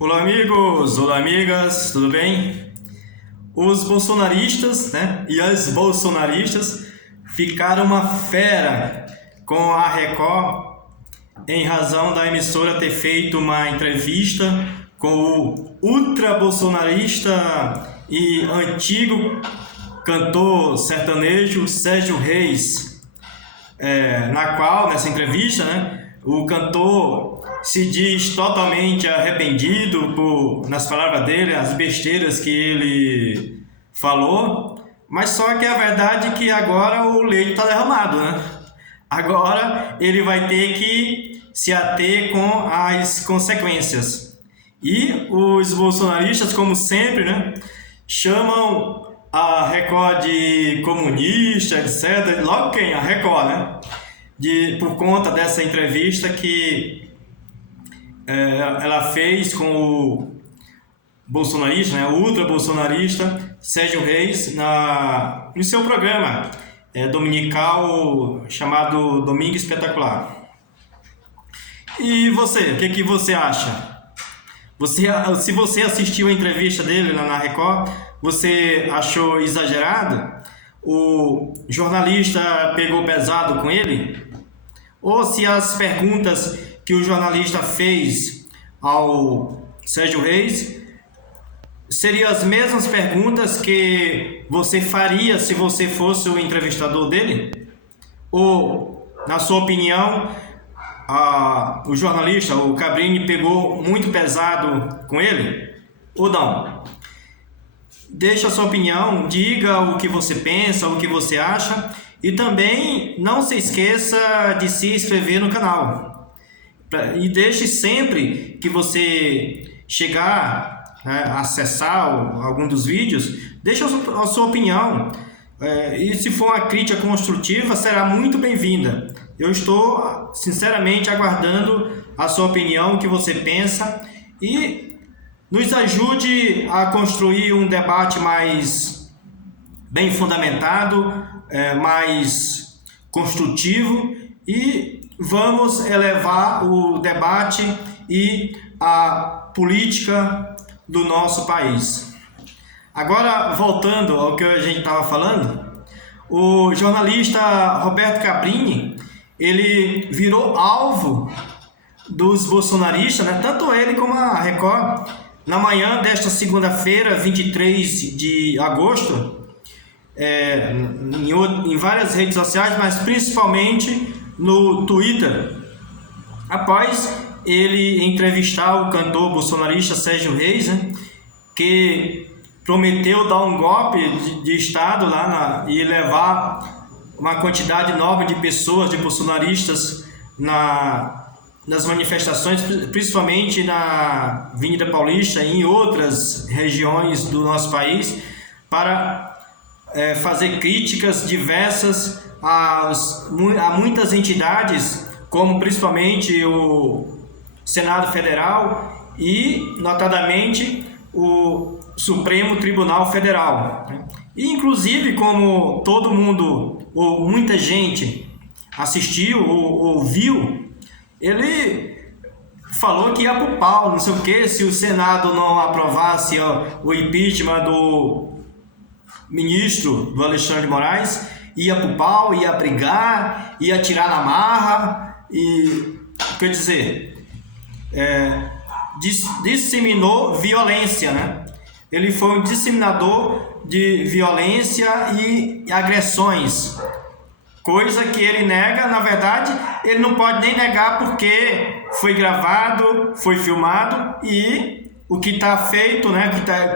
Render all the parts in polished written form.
Olá amigos, olá amigas, tudo bem? Os bolsonaristas, e as bolsonaristas ficaram uma fera com a Record em razão da emissora ter feito uma entrevista com o ultra-bolsonarista e antigo cantor sertanejo Sérgio Reis, na qual, nessa entrevista, o cantor se diz totalmente arrependido nas palavras dele, as besteiras que ele falou, mas só que a verdade é que agora o leite está derramado, Agora ele vai ter que se ater com as consequências. E os bolsonaristas, como sempre, chamam a Record de comunista, etc. Logo quem? A Record, por conta dessa entrevista que ela fez com o bolsonarista, o ultra-bolsonarista Sérgio Reis, no seu programa dominical chamado Domingo Espetacular. E você, o que você acha? Se você assistiu a entrevista dele lá na Record, você achou exagerado? O jornalista pegou pesado com ele? Ou se as perguntas que o jornalista fez ao Sérgio Reis seriam as mesmas perguntas que você faria se você fosse o entrevistador dele? Ou, na sua opinião, o jornalista, o Cabrini, pegou muito pesado com ele? Ou não? Deixa a sua opinião, diga o que você pensa, o que você acha, e também não se esqueça de se inscrever no canal. E deixe sempre que você chegar a acessar algum dos vídeos, deixe a sua opinião. E se for uma crítica construtiva, será muito bem-vinda. Eu estou sinceramente aguardando a sua opinião, o que você pensa, e nos ajude a construir um debate mais bem fundamentado, mais construtivo, e vamos elevar o debate e a política do nosso país. Agora, voltando ao que a gente estava falando, o jornalista Roberto Cabrini, ele virou alvo dos bolsonaristas, tanto ele como a Record. Na manhã desta segunda-feira, 23 de agosto, em várias redes sociais, mas principalmente no Twitter, após ele entrevistar o cantor bolsonarista Sérgio Reis, que prometeu dar um golpe de Estado lá e levar uma quantidade enorme de pessoas, de bolsonaristas, nas manifestações, principalmente na Avenida Paulista e em outras regiões do nosso país, para fazer críticas diversas a muitas entidades, como principalmente o Senado Federal e, notadamente, o Supremo Tribunal Federal. E, inclusive, como todo mundo, ou muita gente assistiu ou ouviu, ele falou que ia pro pau, não sei o que, se o Senado não aprovasse o impeachment do ministro do Alexandre de Moraes, ia pro pau, ia brigar, ia tirar na marra, e, quer dizer, disseminou violência, Ele foi um disseminador de violência e agressões, coisa que ele nega. Na verdade, ele não pode nem negar porque foi gravado, foi filmado, e o que está feito,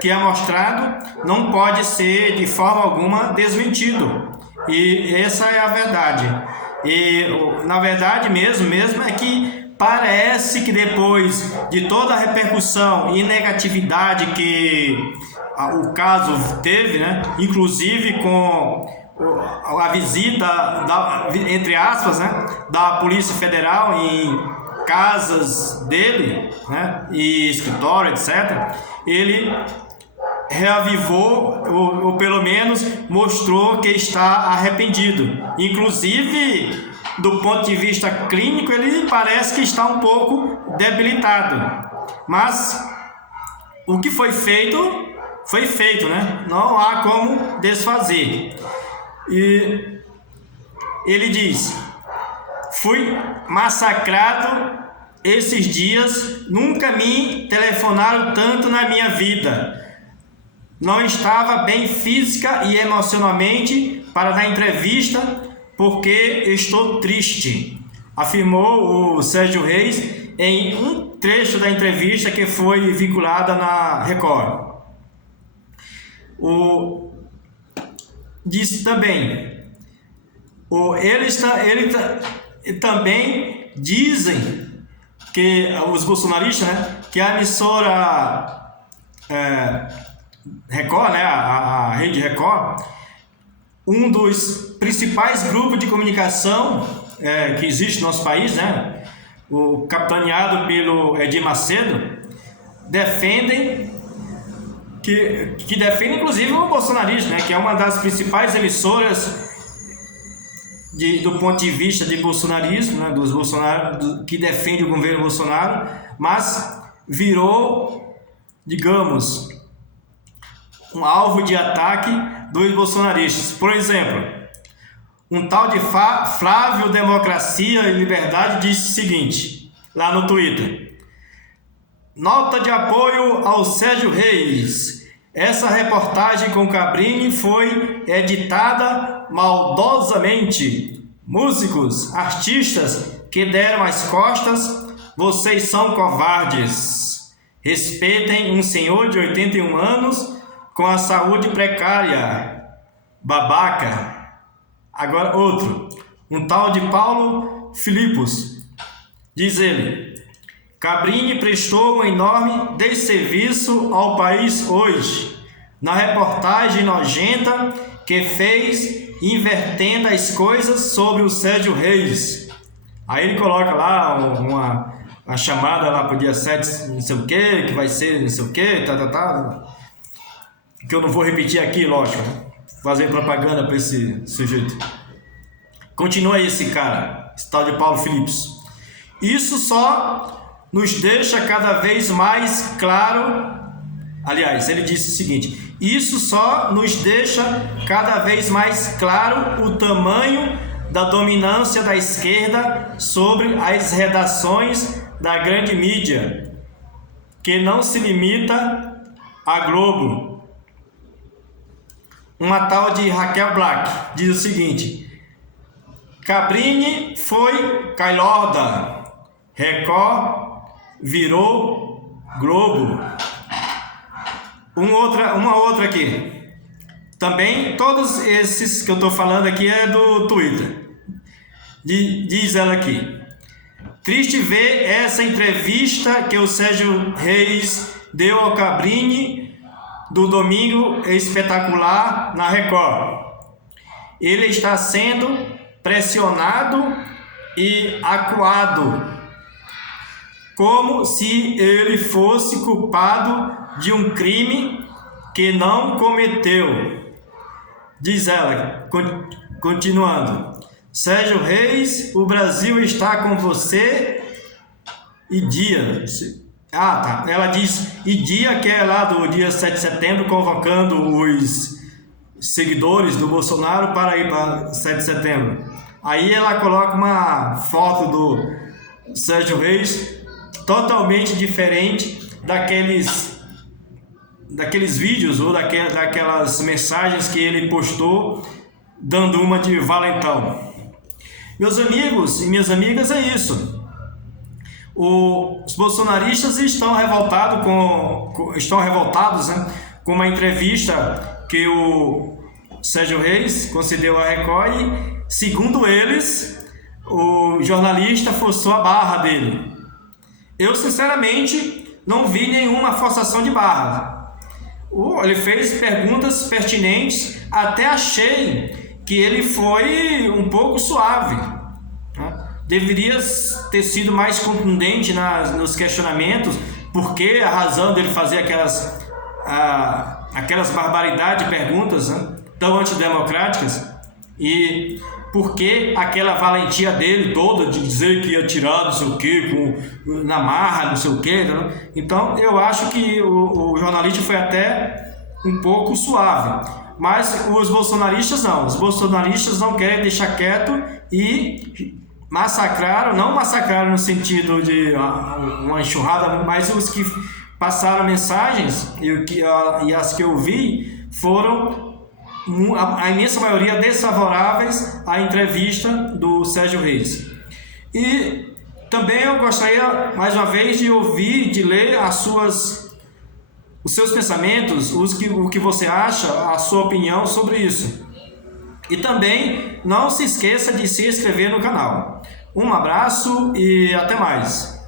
que é mostrado, não pode ser de forma alguma desmentido. E essa é a verdade. E na verdade mesmo é que parece que depois de toda a repercussão e negatividade que o caso teve, inclusive com a visita, entre aspas, da Polícia Federal em casas dele, e escritório, etc., ele reavivou, ou pelo menos mostrou que está arrependido. Inclusive, do ponto de vista clínico, ele parece que está um pouco debilitado. Mas o que foi feito, né? Não há como desfazer. E ele diz: fui massacrado esses dias, nunca me telefonaram tanto na minha vida. Não estava bem física e emocionalmente para dar entrevista porque estou triste, afirmou o Sérgio Reis em um trecho da entrevista que foi vinculada na Record. Diz também, também dizem que os bolsonaristas, né, que a emissora Record, né, a Rede Record, um dos principais grupos de comunicação que existe no nosso país, né, o capitaneado pelo Edir Macedo, defendem que defende inclusive o bolsonarismo, né, que é uma das principais emissoras do ponto de vista de bolsonarismo, né, dos Bolsonaro, que defende o governo Bolsonaro, mas virou, digamos, um alvo de ataque dos bolsonaristas. Por exemplo, um tal de Flávio Democracia e Liberdade disse o seguinte, lá no Twitter: nota de apoio ao Sérgio Reis. Essa reportagem com Cabrini foi editada maldosamente. Músicos, artistas que deram as costas, vocês são covardes. Respeitem um senhor de 81 anos com a saúde precária. Babaca. Agora outro, um tal de Paulo Filipos. Diz ele: Cabrini prestou um enorme desserviço ao país hoje, na reportagem nojenta que fez, invertendo as coisas sobre o Sérgio Reis. Aí ele coloca lá uma chamada lá para o dia 7, não sei o que vai ser não sei o que, que eu não vou repetir aqui, lógico, fazer propaganda para esse sujeito. Continua aí esse cara, esse tal de Paulo Filipos. Isso só nos deixa cada vez mais claro, aliás, ele disse o seguinte: isso só nos deixa cada vez mais claro o tamanho da dominância da esquerda sobre as redações da grande mídia, que não se limita à Globo. Uma tal de Raquel Black diz o seguinte: Cabrini foi Cailorda, Record virou Globo. Uma outra aqui. Também, todos esses que eu estou falando aqui é do Twitter. Diz ela aqui: triste ver essa entrevista que o Sérgio Reis deu ao Cabrini do Domingo Espetacular na Record. Ele está sendo pressionado e acuado, como se ele fosse culpado de um crime que não cometeu. Diz ela, continuando: Sérgio Reis, o Brasil está com você e dia. Ela diz e dia, que é lá do dia 7 de setembro, convocando os seguidores do Bolsonaro para ir para 7 de setembro. Aí ela coloca uma foto do Sérgio Reis totalmente diferente daqueles vídeos ou daquelas mensagens que ele postou dando uma de valentão. Meus amigos e minhas amigas, é isso. Os bolsonaristas estão revoltados né, com uma entrevista que o Sérgio Reis concedeu à Record e, segundo eles, o jornalista forçou a barra dele. Eu, sinceramente, não vi nenhuma forçação de barra. Ele fez perguntas pertinentes, até achei que ele foi um pouco suave, né? Deveria ter sido mais contundente nos questionamentos, porque a razão dele fazer aquelas barbaridades de perguntas, né, tão antidemocráticas. E por que aquela valentia dele toda de dizer que ia tirar não sei o que, na marra, não sei o que. Então eu acho que o jornalista foi até um pouco suave. Mas os bolsonaristas não. Os bolsonaristas não querem deixar quieto e massacraram, não massacraram no sentido de uma enxurrada, mas os que passaram mensagens e as que eu vi foram a imensa maioria desfavoráveis à entrevista do Sérgio Reis. E também eu gostaria mais uma vez de ouvir, de ler os seus pensamentos, o que você acha, a sua opinião sobre isso. E também não se esqueça de se inscrever no canal. Um abraço e até mais.